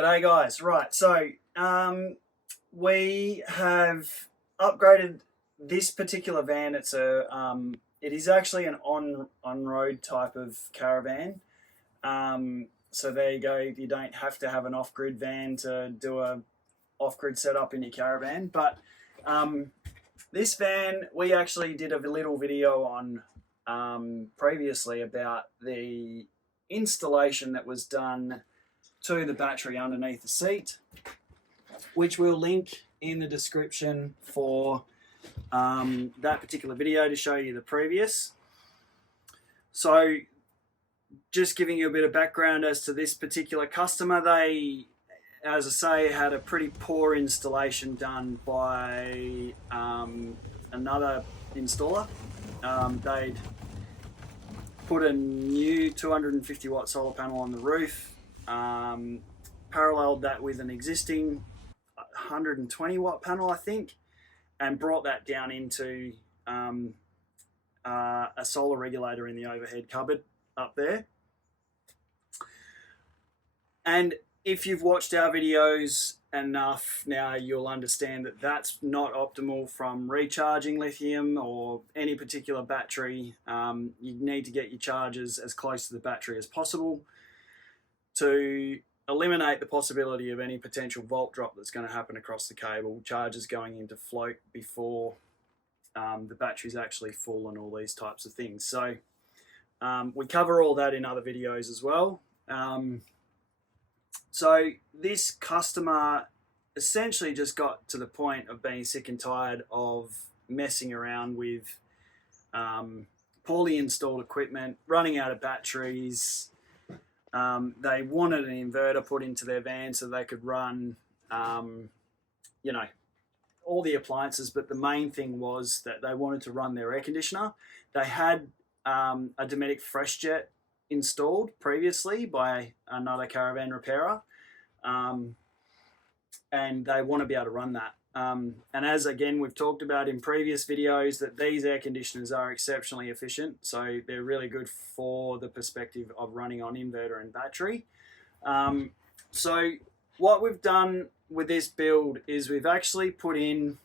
G'day guys. Right, so we have upgraded this particular van. It is actually an on-road type of caravan. So there you go. You don't have to have an off-grid van to do a off-grid setup in your caravan. But this van, we actually did a little video on previously about the installation that was done to the battery underneath the seat, which we'll link in the description for that particular video to show you the previous. So just giving you a bit of background as to this particular customer, they, as I say, had a pretty poor installation done by another installer. They'd put a new 250 watt solar panel on the roof, paralleled that with an existing 120 watt panel, I think, and brought that down into a solar regulator in the overhead cupboard up there. And if you've watched our videos enough now, you'll understand that that's not optimal from recharging lithium or any particular battery. You need to get your charges as close to the battery as possible to eliminate the possibility of any potential volt drop that's going to happen across the cable, charges going into float before the battery's actually full, and all these types of things. So we cover all that in other videos as well. So this customer essentially just got to the point of being sick and tired of messing around with poorly installed equipment, running out of batteries. They wanted an inverter put into their van so they could run, you know, all the appliances, but the main thing was that they wanted to run their air conditioner. They had a Dometic FreshJet installed previously by another caravan repairer, and they want to be able to run that. And as again we've talked about in previous videos, that these air conditioners are exceptionally efficient, so they're really good for the perspective of running on inverter and battery. So what we've done with this build is we've actually put in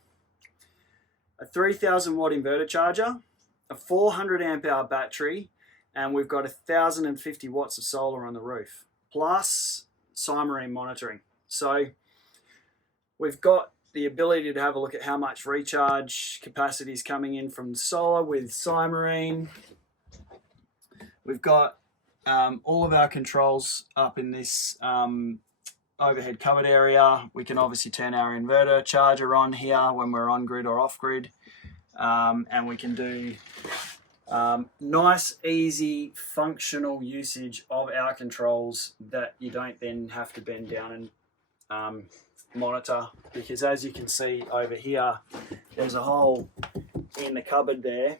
a 3000 watt inverter charger, a 400 amp hour battery, and we've got 1050 watts of solar on the roof, plus Cymarine monitoring. So we've got the ability to have a look at how much recharge capacity is coming in from the solar with Cymarine. We've got all of our controls up in this overhead cupboard area. We can obviously turn our inverter charger on here when we're on grid or off grid, and we can do nice, easy, functional usage of our controls that you don't then have to bend down and monitor, because as you can see over here, there's a hole in the cupboard there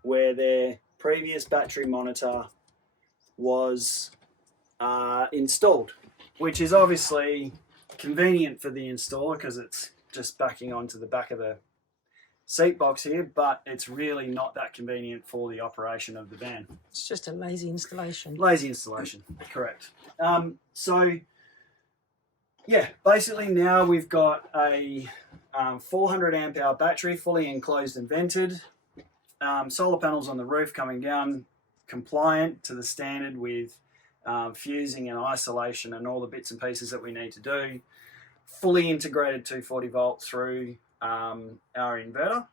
where their previous battery monitor was installed, which is obviously convenient for the installer because it's just backing onto the back of the seat box here, but it's really not that convenient for the operation of the van. It's just a lazy installation. Lazy installation, correct. So yeah, basically now we've got a 400 amp hour battery, fully enclosed and vented, solar panels on the roof coming down, compliant to the standard with fusing and isolation and all the bits and pieces that we need to do, fully integrated 240 volt through our inverter.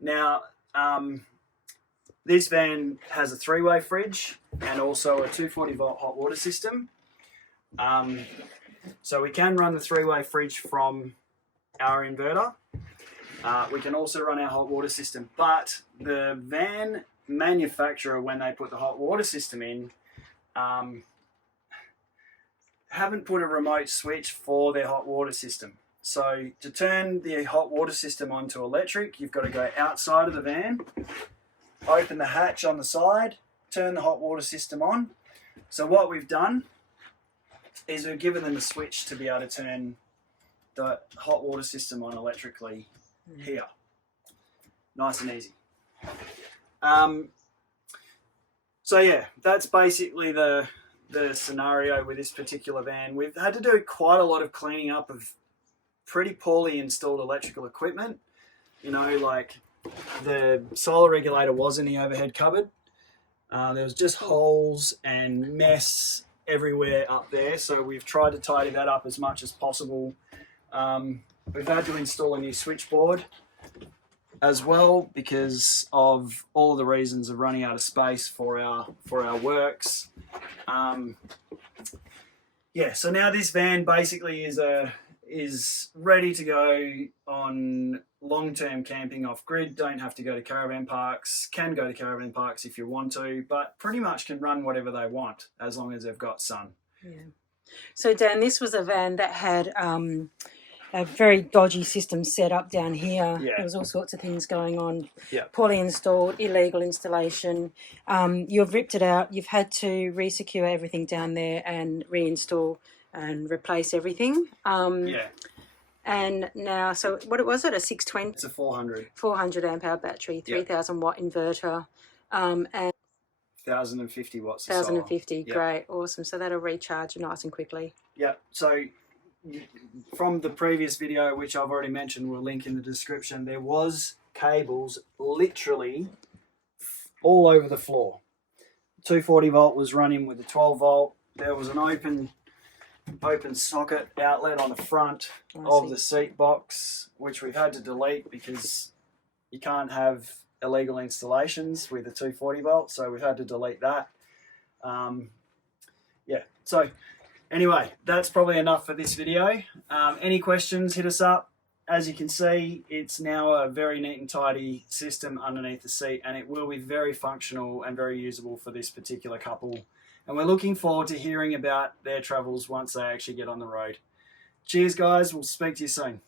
Now this van has a 3-way fridge and also a 240 volt hot water system. So we can run the 3-way fridge from our inverter. We can also run our hot water system, but the van manufacturer, when they put the hot water system in, haven't put a remote switch for their hot water system. So to turn the hot water system onto electric, you've got to go outside of the van, open the hatch on the side, turn the hot water system on. So what we've done is we've given them a switch to be able to turn the hot water system on electrically here. Nice and easy. So yeah, that's basically the the scenario with this particular van. We've had to do quite a lot of cleaning up of pretty poorly installed electrical equipment. You know, like the solar regulator was in the overhead cupboard. There was just holes and mess everywhere up there, so we've tried to tidy that up as much as possible. We've had to install a new switchboard as well because of all of the reasons of running out of space for our works. Yeah, so now this van basically is ready to go on long-term camping off grid. Don't have to go to caravan parks. Can go to caravan parks if you want to, but pretty much can run whatever they want as long as they've got sun. Yeah. So Dan, this was a van that had a very dodgy system set up down here. Yeah. There was all sorts of things going on. Yeah. Poorly installed, illegal installation. You've ripped it out. You've had to re-secure everything down there and reinstall and replace everything. Yeah. And now, so what was it? A 620? It's a 400. 400 amp hour battery, 3,000 watt inverter, and 1,050 watts. 1,050. Great, awesome. So that'll recharge nice and quickly. Yeah. So from the previous video, which I've already mentioned, we'll link in the description, there was cables literally all over the floor. 240 volt was running with the 12 volt. There was an open socket outlet on the front of the seat box, which we've had to delete because you can't have illegal installations with a 240 volt, so we've had to delete that. Yeah, so anyway, that's probably enough for this video. Any questions, hit us up. As you can see, it's now a very neat and tidy system underneath the seat, and it will be very functional and very usable for this particular couple. And we're looking forward to hearing about their travels once they actually get on the road. Cheers, guys. We'll speak to you soon.